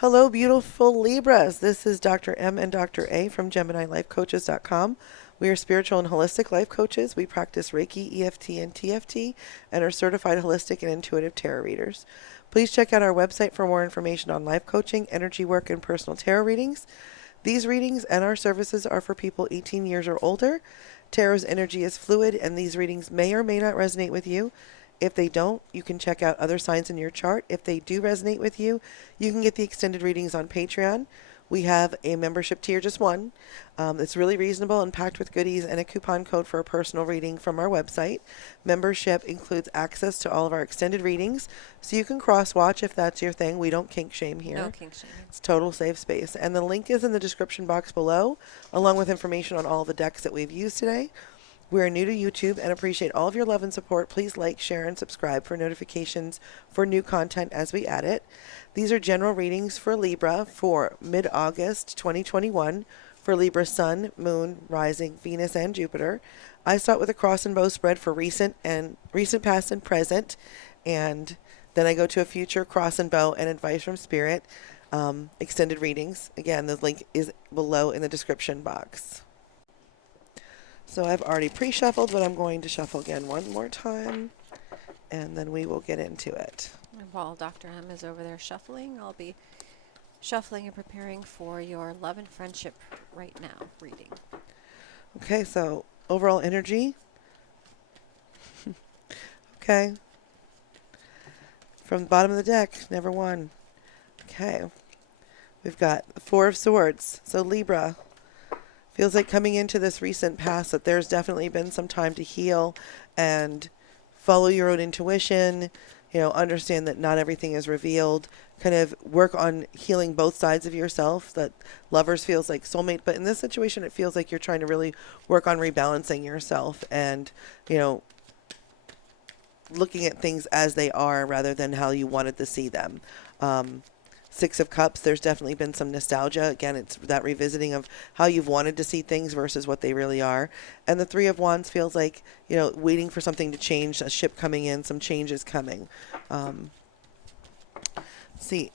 Hello, beautiful Libras. This is Dr. M and Dr. A from GeminiLifeCoaches.com. We are spiritual and holistic life coaches. We practice Reiki, EFT, and TFT, and are certified holistic and intuitive tarot readers. Please check out our website for more information on life coaching, energy work, and personal tarot readings. These readings and our services are for people 18 years or older. Tarot's energy is fluid, and these readings may or may not resonate with you. If they don't, you can check out other signs in your chart. If they do resonate with you, you can get the extended readings on Patreon. We have a membership tier, just one. It's really reasonable and packed with goodies and a coupon code for a personal reading from our website. Membership includes access to all of our extended readings, so you can cross-watch if that's your thing. We don't kink shame here. No kink shame. It's total safe space. And the link is in the description box below, along with information on all the decks that we've used today. We are new to YouTube and appreciate all of your love and support. Please like, share, and subscribe for notifications for new content as we add it. These are general readings for Libra for mid-August 2021 for Libra Sun, Moon, Rising, Venus, and Jupiter. I start with a cross and bow spread for recent, past, and present, and then I go to a future cross and bow and advice from Spirit. Extended readings. Again, the link is below in the description box. So I've already pre-shuffled, but I'm going to shuffle again one more time, and then we will get into it. And while Dr. M is over there shuffling, I'll be shuffling and preparing for your love and friendship right now reading. Okay, so overall energy. Okay. From the bottom of the deck, never one. Okay. We've got the Four of Swords. So Libra. Feels like coming into this recent past that there's definitely been some time to heal and follow your own intuition, understand that not everything is revealed, kind of work on healing both sides of yourself. That lovers feels like soulmate, but in this situation, it feels like you're trying to really work on rebalancing yourself and, looking at things as they are rather than how you wanted to see them. Six of Cups, there's definitely been some nostalgia. Again, it's that revisiting of how you've wanted to see things versus what they really are. And the Three of Wands feels like, waiting for something to change, a ship coming in, some changes coming. See,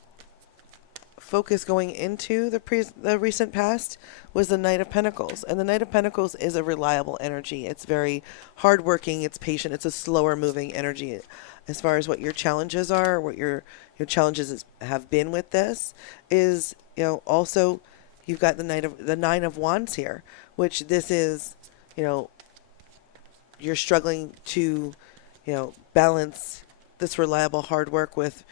focus going into the recent past was the Knight of Pentacles. And the Knight of Pentacles is a reliable energy. It's very hardworking, it's patient, it's a slower moving energy. As far as what your challenges are, what your challenges have been with this is, also you've got the Nine of Wands here, which this is, you're struggling to, balance this reliable hard work with,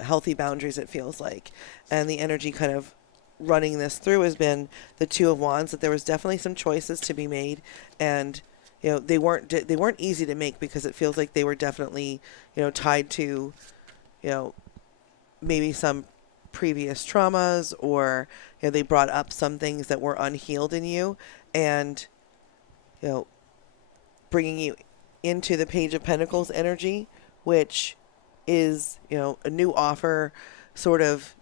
healthy boundaries, it feels like. And the energy kind of running this through has been the Two of Wands, that there was definitely some choices to be made, and they weren't easy to make because it feels like they were definitely, tied to, maybe some previous traumas, or, they brought up some things that were unhealed in you, and, bringing you into the Page of Pentacles energy, which is, a new offer, sort of,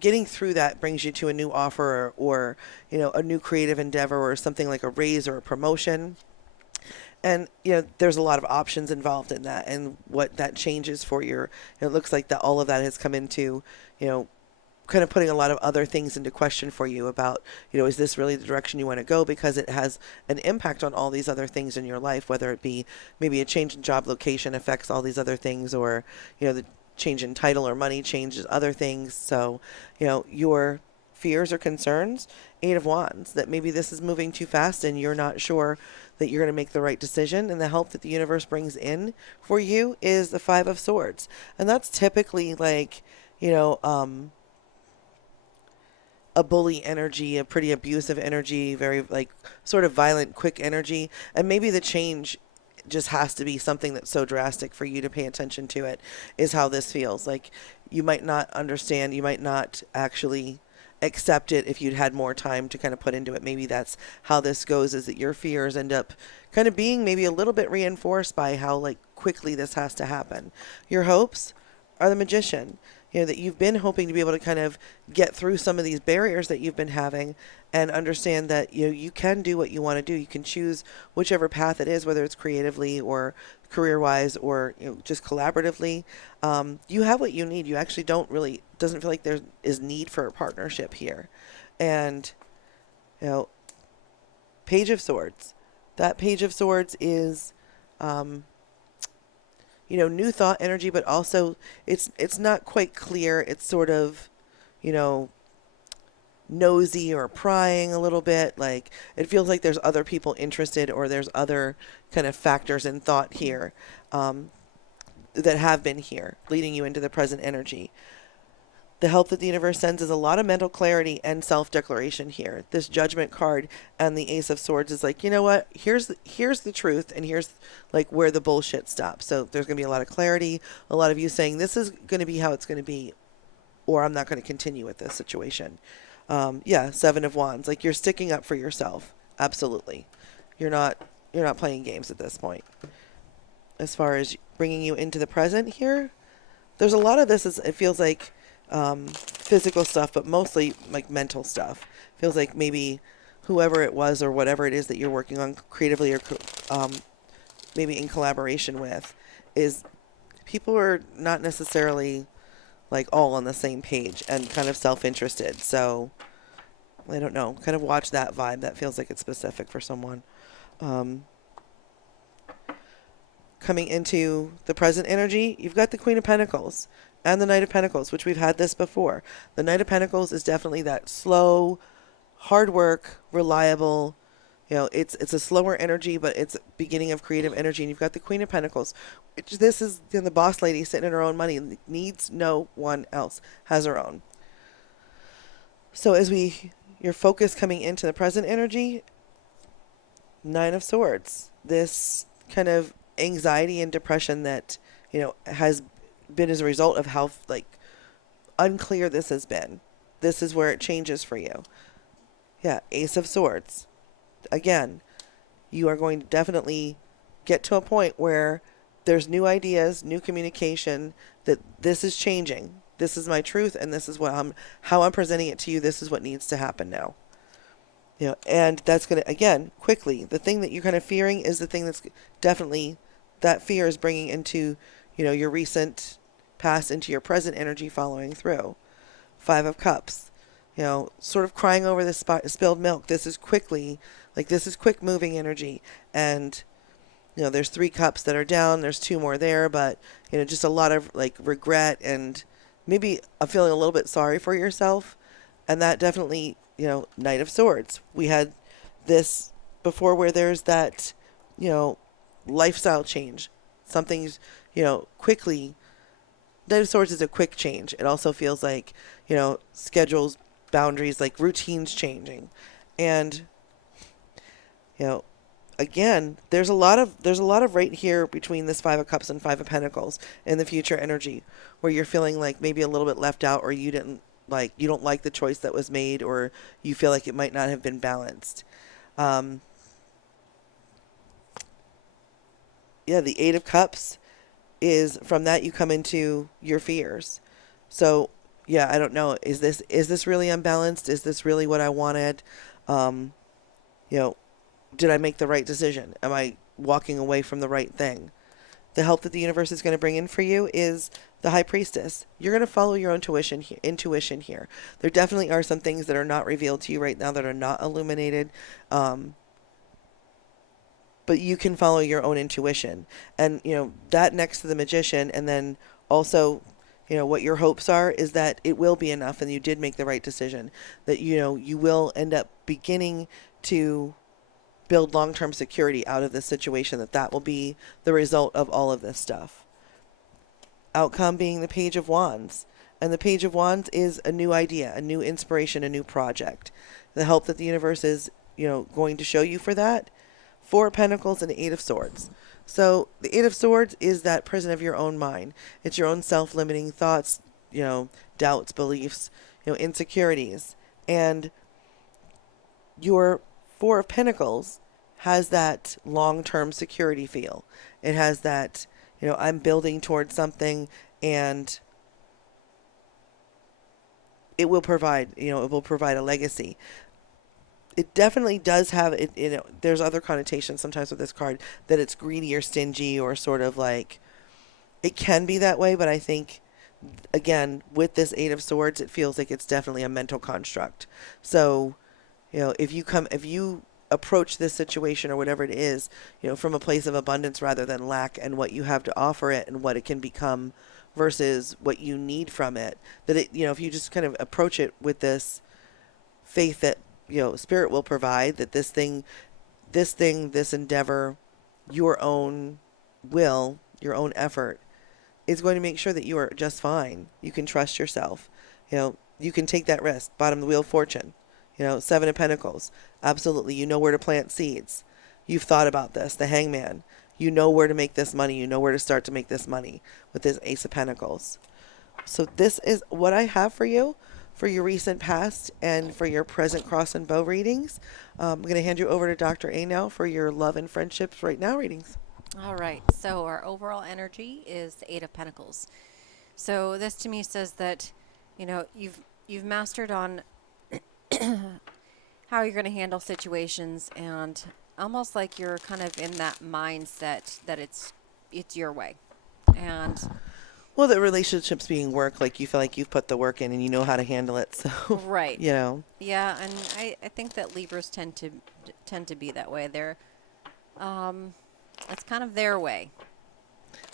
getting through that brings you to a new offer or a new creative endeavor or something like a raise or a promotion. And, there's a lot of options involved in that, and what that changes for your, it looks like that all of that has come into, kind of putting a lot of other things into question for you about, is this really the direction you want to go? Because it has an impact on all these other things in your life, whether it be maybe a change in job location affects all these other things, or, the change in title or money changes other things. So, your fears or concerns, Eight of Wands, that maybe this is moving too fast and you're not sure that you're going to make the right decision, and the help that the universe brings in for you is the Five of Swords. And that's typically like, a bully energy, a pretty abusive energy, very like sort of violent, quick energy. And maybe the change just has to be something that's so drastic for you to pay attention to it, is how this feels. Like you might not understand, you might not actually accept it if you'd had more time to kind of put into it. Maybe that's how this goes, is that your fears end up kind of being maybe a little bit reinforced by how like quickly this has to happen. Your hopes are the Magician. that you've been hoping to be able to kind of get through some of these barriers that you've been having and understand that, you can do what you want to do. You can choose whichever path it is, whether it's creatively or career-wise or, just collaboratively. You have what you need. You actually doesn't feel like there is need for a partnership here. And, Page of Swords. That Page of Swords is, new thought energy, but also it's not quite clear. It's sort of, nosy or prying a little bit. Like, it feels like there's other people interested, or there's other kind of factors in thought here that have been here, leading you into the present energy. The help that the universe sends is a lot of mental clarity and self-declaration here. This Judgment card and the Ace of Swords is like, you know what? Here's the truth, and here's like where the bullshit stops. So there's going to be a lot of clarity, a lot of you saying this is going to be how it's going to be, or I'm not going to continue with this situation. Seven of Wands. Like, you're sticking up for yourself. Absolutely. You're not playing games at this point. As far as bringing you into the present here, there's a lot of this. It feels like physical stuff, but mostly like mental stuff. Feels like maybe whoever it was or whatever it is that you're working on creatively or maybe in collaboration with, is people are not necessarily like all on the same page and kind of self-interested. So I don't know, kind of watch that vibe. That feels like it's specific for someone. Coming into the present energy, you've got the Queen of Pentacles and the Knight of Pentacles, which we've had this before. The Knight of Pentacles is definitely that slow, hard work, reliable, it's a slower energy, but it's beginning of creative energy. And you've got the Queen of Pentacles, which this is the boss lady sitting in her own money and needs no one else, has her own. So as your focus coming into the present energy, Nine of Swords, this kind of anxiety and depression that, has been as a result of how unclear this has been. This is where it changes for you. Yeah, Ace of Swords. Again, you are going to definitely get to a point where there's new ideas, new communication, that this is changing. This is my truth, and this is how I'm presenting it to you. This is what needs to happen now. And that's going to, again, quickly, the thing that you're kind of fearing is the thing that's definitely, that fear is bringing into, your recent past into your present energy following through. Five of Cups, sort of crying over the spilled milk. This is quick moving energy. And, there's 3 cups that are down. There's 2 more there, but, just a lot of regret and maybe feeling a little bit sorry for yourself. And that definitely, Knight of Swords. We had this before where there's that, lifestyle change. Something's, quickly. Knight of Swords is a quick change. It also feels like, schedules, boundaries, like routines changing. And, again, there's a lot of right here between this Five of Cups and Five of Pentacles in the future energy, where you're feeling like maybe a little bit left out, or you don't like the choice that was made, or you feel like it might not have been balanced. The Eight of Cups is, from that you come into your fears. So, I don't know. Is this really unbalanced? Is this really what I wanted? Did I make the right decision? Am I walking away from the right thing? The help that the universe is going to bring in for you is the High Priestess. You're going to follow your own intuition here. There definitely are some things that are not revealed to you right now, that are not illuminated. But you can follow your own intuition. And, that next to the Magician, and then also, what your hopes are is that it will be enough and you did make the right decision. That, you will end up beginning to build long-term security out of this situation, that will be the result of all of this stuff. Outcome being the Page of Wands. And the Page of Wands is a new idea, a new inspiration, a new project. The help that the universe is, going to show you for that. 4 of Pentacles and the 8 of Swords. So the 8 of Swords is that prison of your own mind. It's your own self-limiting thoughts, doubts, beliefs, insecurities. And your 4 of Pentacles has that long-term security feel. It has that, I'm building towards something, and it will provide, it will provide a legacy. It definitely does have it. There's other connotations sometimes with this card that it's greedy or stingy or sort of like it can be that way. But I think again with this Eight of Swords, it feels like it's definitely a mental construct. So if you approach this situation or whatever it is, from a place of abundance rather than lack and what you have to offer it and what it can become versus what you need from it, that if you just kind of approach it with this faith that, spirit will provide, that this endeavor, your own will, your own effort is going to make sure that you are just fine. You can trust yourself. You can take that risk. Bottom of the wheel of fortune. Seven of Pentacles. Absolutely. You know where to plant seeds. You've thought about this. The Hangman. You know where to make this money. You know where to start to make this money with this Ace of Pentacles. So this is what I have for you for your recent past and for your present cross and bow readings. I'm going to hand you over to Dr. A now for your love and friendships right now readings. All right. So our overall energy is the Eight of Pentacles. So this to me says that, you've mastered on how you're going to handle situations, and almost like you're kind of in that mindset that it's your way. And well, the relationship's being work, like you feel like you've put the work in and you know how to handle it. So right. Yeah, and I think that Libras tend to be that way. They're it's kind of their way.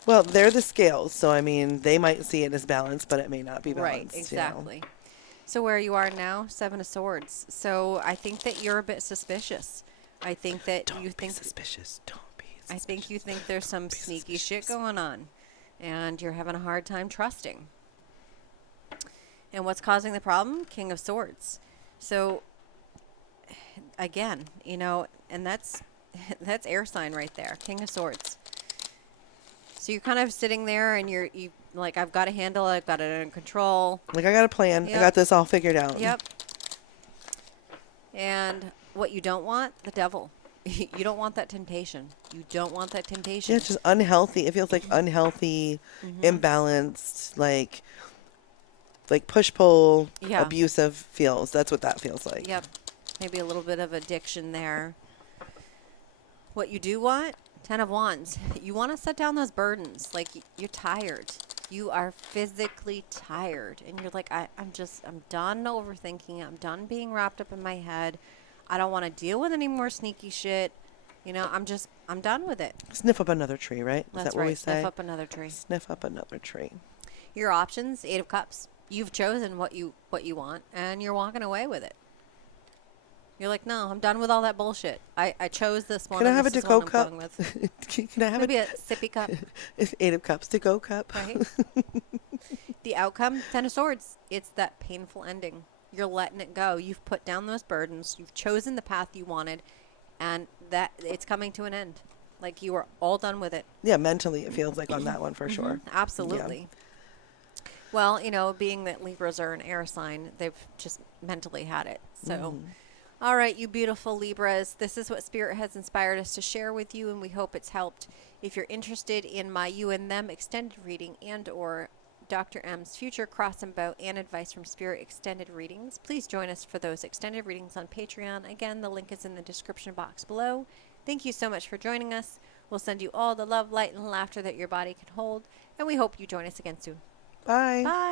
Well, they're the scales, so I mean, they might see it as balanced, but it may not be balanced. Right, exactly. So where you are now, Seven of Swords. So I think that you're a bit suspicious. I think that Don't you be think suspicious. Don't be suspicious. I think you think there's some sneaky shit going on, and you're having a hard time trusting. And what's causing the problem? King of Swords. So again, and that's air sign right there, King of Swords. So you're kind of sitting there and you like, I've got to handle it. I've got it under control. Like, I got a plan. Yep. I got this all figured out. Yep. And what you don't want, the devil. You don't want that temptation. You don't want that temptation. Yeah, it's just unhealthy. It feels like unhealthy, imbalanced, like push-pull, abusive feels. That's what that feels like. Yep. Maybe a little bit of addiction there. What you do want, Ten of Wands. You want to set down those burdens. Like, you're tired. You are physically tired. And you're like, I'm done overthinking. I'm done being wrapped up in my head. I don't want to deal with any more sneaky shit. I'm done with it. Sniff up another tree, right? That's Is that what right. we say? Sniff up another tree. Sniff up another tree. Your options, Eight of Cups. You've chosen what you want, and you're walking away with it. You're like, no, I'm done with all that bullshit. I chose this one. Can I have a Decort cup? Can I have maybe a sippy cup? It's Eight of Cups to-go cup. Right. The outcome, Ten of Swords. It's that painful ending. You're letting it go. You've put down those burdens. You've chosen the path you wanted, and that it's coming to an end. Like, you are all done with it. Yeah, mentally it feels like on that one for sure. Absolutely. Yeah. Well, being that Libras are an air sign, they've just mentally had it. So, all right, you beautiful Libras, this is what Spirit has inspired us to share with you, and we hope it's helped. If you're interested in my You and Them extended reading and or Dr. M's future cross and bow and advice from Spirit extended readings, please join us for those extended readings on Patreon. Again, the link is in the description box below. Thank you so much for joining us. We'll send you all the love, light, and laughter that your body can hold, and we hope you join us again soon. Bye. Bye.